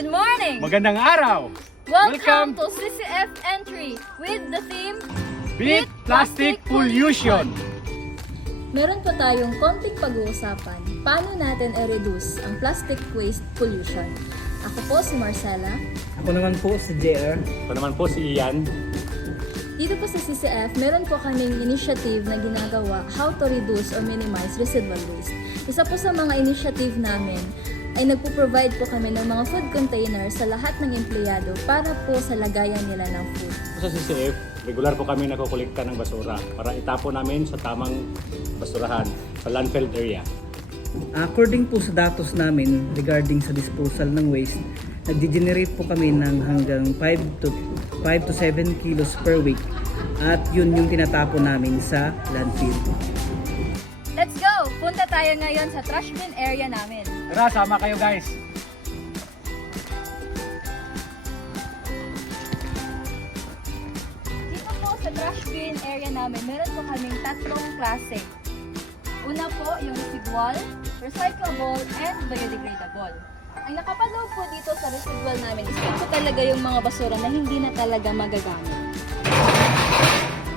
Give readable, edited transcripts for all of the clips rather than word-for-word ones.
Good morning! Magandang araw! Welcome to CCF Entry with the theme Beat Plastic Pollution! Meron pa tayong konting pag-uusapan paano natin i-reduce ang plastic waste pollution. Ako po si Marcela. Ako naman po si JR. Ako naman po si Ian. Dito po sa CCF, meron po kaming initiative na ginagawa how to reduce or minimize residual waste. Isa po sa mga initiative namin ay nagpo-provide po kami ng mga food containers sa lahat ng empleyado para po sa lagayan nila ng food. Sa CCF, regular po kami nakukolekta ng basura para itapon namin sa tamang basurahan sa landfill area. According po sa datos namin regarding sa disposal ng waste, nag-generate po kami ng hanggang 5 to 7 kilos per week at yun yung tinatapon namin sa landfill. Let's go! Punta tayo ngayon sa trash bin area namin. Tara, sama kayo guys! Dito po sa trash bin area namin, meron po kaming tatlong klase. Una po, yung residual, recyclable, and biodegradable. Ang nakapaloob po dito sa residual namin is ito talaga yung mga basura na hindi na talaga magagamit.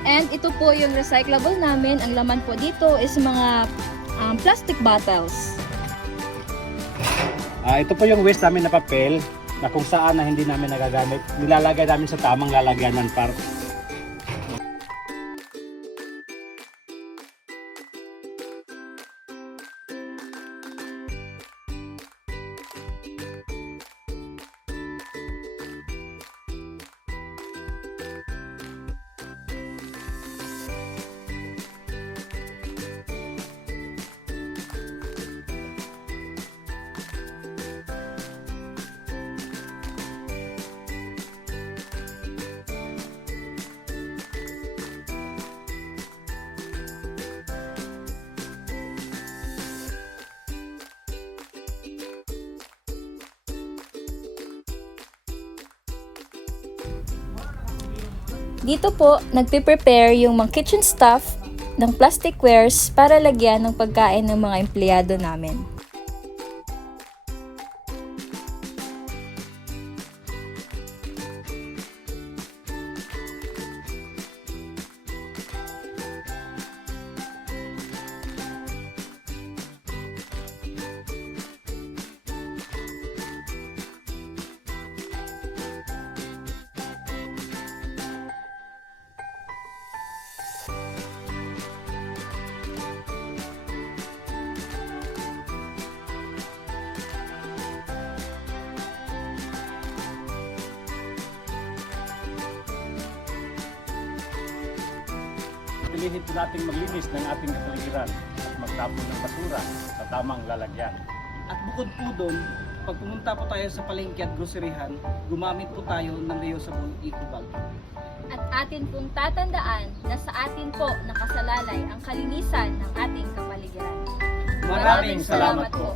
And ito po yung recyclable namin. Ang laman po dito is mga plastic bottles. Ito po yung waste namin na papel na kung saan na hindi namin nagagamit. Nilalagay namin sa tamang lalagyanan para Dito po, nagpe-prepare yung mga kitchen staff ng plasticwares para lagyan ng pagkain ng mga empleyado namin. pilihin po nating maglinis ng ating kapaligiran at magtapon ng basura sa tamang lalagyan. At bukod po doon, pag pumunta po tayo sa palengke at groceryhan, gumamit po tayo ng reusable eco bag. At atin pong tatandaan na sa atin po nakasalalay ang kalinisan ng ating kapaligiran. Maraming salamat po.